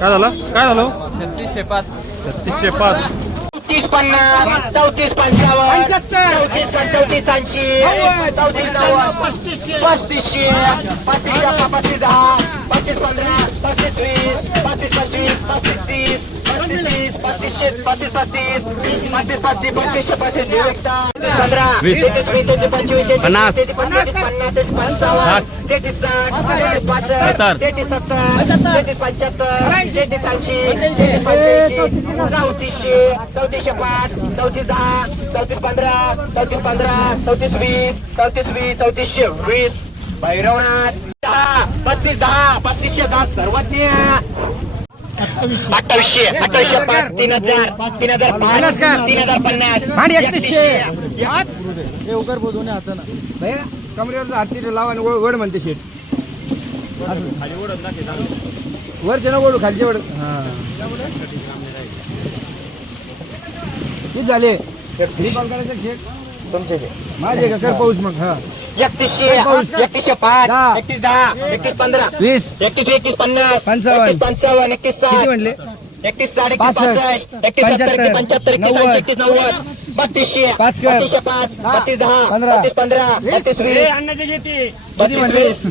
काय झालं? काय झालं? छत्तीसशे पाच. छत्तीसशे पाच. तीस पन्नास चौतीस पंचावन्न चौतीस पंचौतीस ऐंशी चौतीस नव्वद पस्तीसशे. पस्तीस पस्तीस दहा पस्तीस पंधरा पस्तीस वीस पस्तीस पंचवीस पस्तीस तीस. पस्तीस तीस पस्तीसशे पस्तीस पस्तीस पस्तीस पस्तीस पस्तीसशे पस्तीस पंधरा. तेहतीस तेहतीस पंचवीस पन्नास. पन्नास पंचावन्न तेहतीस साठ पासष्ट. तेहतीस सत्तर तेहतीस पंच्याहत्तर तेहतीस ऐंशी तेहतीस पंच्याऐंशी चौतीसशे चौतीसशे पाच चौतीस दहा चौतीस पंधरा चौतीस पंधरा चौतीस वीस चौतीस वीस चौतीसशे वीस भैरवनाथ दहा पस्तीस दहा पस्तीसशे दहा सर्वज्ञ अठ्ठावीसशे अठ्ठावीसशे पाच तीन हजार तीन हजार पाच तीन हजार पन्नास एकतीसशे. कमरेवर हाती लावा आणि वड म्हणते शेट वरचे ना ओढू खालचे वड किती झाले? तुमचे माझे का? कर पाऊस मग हा. एकतीसशे एकतीसशे पाच दहा. एकतीस दहा एकतीस पंधरा. वीस. एकतीस एकतीस पन्नास पंचावन्न. एकतीस पंचावन्न एकतीस किती साठ म्हणले एकतीस साठ एकतीस पासष्ट, पासष्ट एकतीस सत्तर एकतीस पंच्याहत्तर, पंच्याहत्तर एकतीस नव्वद. ऐंशी एकतीस नव्वद. बत्तीसशे. पाच कर. बत्तीसशे पाच बत्तीस दहा पंधरा. बत्तीस पंधरा बत्तीस वीस. बत्तीस वीस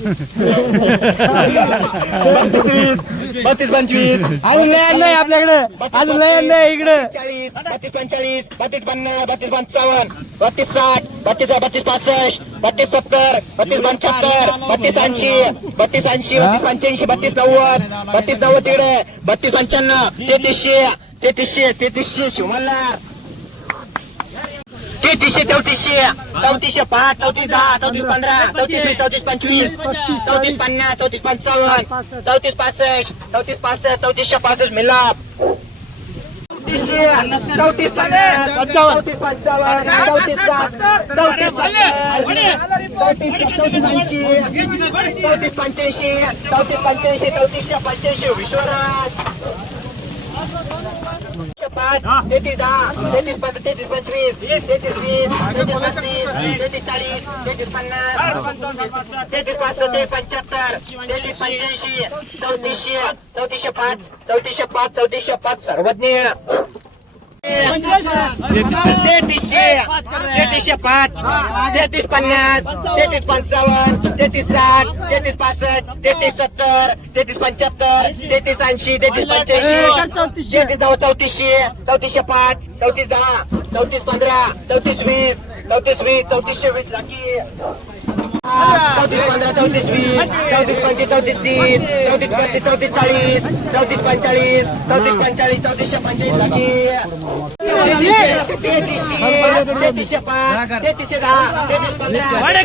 बत्तीस वीस बत्तीस पंचवीस अजून लय नाही आपल्याकडे. अजून लय नाही इकडे. चाळीस. बत्तीस पंचेचाळीस बत्तीस पन्नास. बत्तीस पंचावन्न. बत्तीस साठ. बत्तीस बत्तीस पासष्ट. बत्तीस सत्तर. बत्तीस पंच्याहत्तर. बत्तीस ऐंशी. बत्तीस ऐंशी. बत्तीस पंच्याऐंशी. बत्तीस नव्वद. बत्तीस नव्वद तिकडे. बत्तीस पंच्याण्णव. तेहतीसशे. तेहतीसशे. तेहतीसशे. शिवमल्लार तेहतीसशे चौतीसशे चौतीसशे पाच चौतीस दहा चौतीस पंधरा चौतीस वीस चौतीस पंचवीस चौतीस पन्नास चौतीस पंचावन्न चौतीस पासष्ट चौतीस पासष्ट चौतीसशे पासष्ट मिलाप. चौतीसशे चौतीस पन्नास चौतीस पंचावन्न चौतीस साठ चौतीस चौतीस चौतीस ऐंशी चौतीस पंच्याऐंशी चौतीस पंच्याऐंशी चौतीसशे पंच्याऐंशी विश्वराज पाच तेहतीस दहा तेहतीस पंध तेहतीस पंचवीस तेहतीस वीस तेहतीस पस्तीस तेहतीस चाळीस तेहतीस पन्नास तेहतीस ते पंच्याहत्तर तेहतीस पंच्याऐंशी चौतीसशे चौतीसशे पाच चौतीसशे पाच चौतीसशे पाच. सर्वज्ञ. तेहतीसशे तेहतीसशे पाच तेहतीस पन्नास तेहतीस पंचावन्न तेहतीस साठ तेहतीस पासष्ट तेहतीस सत्तर तेहतीस पंच्याहत्तर तेहतीस ऐंशी तेहतीस पंच्याऐंशी तेहतीस दहा चौतीसशे चौतीसशे पाच चौतीस दहा चौतीस पंधरा चौतीस वीस चौतीस वीस चौतीसशे वीस लाखी चौतीस पंधरा चौतीस वीस चौतीस पंचवीस चौतीस तीस चौतीस पस्तीस चौतीस चाळीस चौतीस पंचाळीस चौतीस पंचाळीस चौतीसशे पंचवीस लाखी तेहतीसशे तेहतीसशे पाच तेहतीसशे दहा तेहतीस पन्नास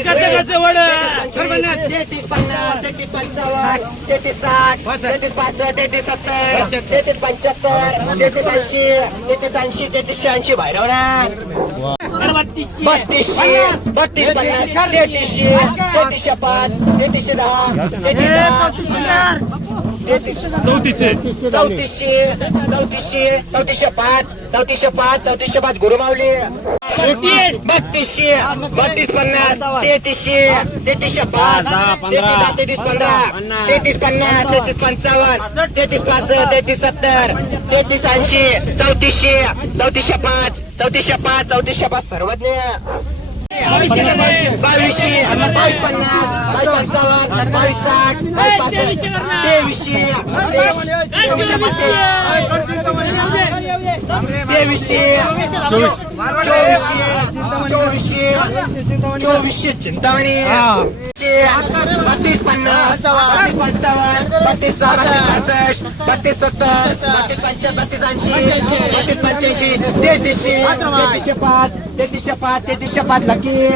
तेहतीस पन्नास तेहतीस पंचावन्न तेहतीस साठ तेहतीस पासष्ट तेहतीस सत्तर तेहतीस पंच्याहत्तर तेहतीस ऐंशी तेहतीस ऐंशी तेहतीसशे ऐंशी बाहेर बत्तीसशे बत्तीस पन्नास तेहतीसशे तेहतीसशे पाच तेहतीसशे दहा दहा तेहतीस चौतीसशे. चौतीसशे चौतीसशे चौतीसशे पाच चौतीसशे पाच चौतीसशे पाच. गुरुमावली बत्तीसशे बत्तीस पन्नास तेहतीसशे तेहतीसशे पाच तेहतीस पंधरा. तेहतीस पन्नास तेहतीस पंचावन्न तेहतीस पासष्ट तेहतीस सत्तर तेहतीस ऐंशी चौतीसशे चौतीसशे पाच चौतीसशे पाच चौतीसशे पाच. सर्वज्ञ. बावीसशे बावीस पन्नास बावीस पंचावन्न बावीस साठ बावीस पासष्ट तेवीसशे तेवीसशे चोवीसशे चोवीसशे चिंतामणी बत्तीस पन्नास बत्तीस पंचावन्न बत्तीस पासष्ट बत्तीस सत्तर बत्तीस पंचावन्न बत्तीस ऐंशी बत्तीस पंच्याऐंशी तेहतीसशे तेहतीसशे पाच तेहतीसशे पाच तेहतीसशे पाच लकी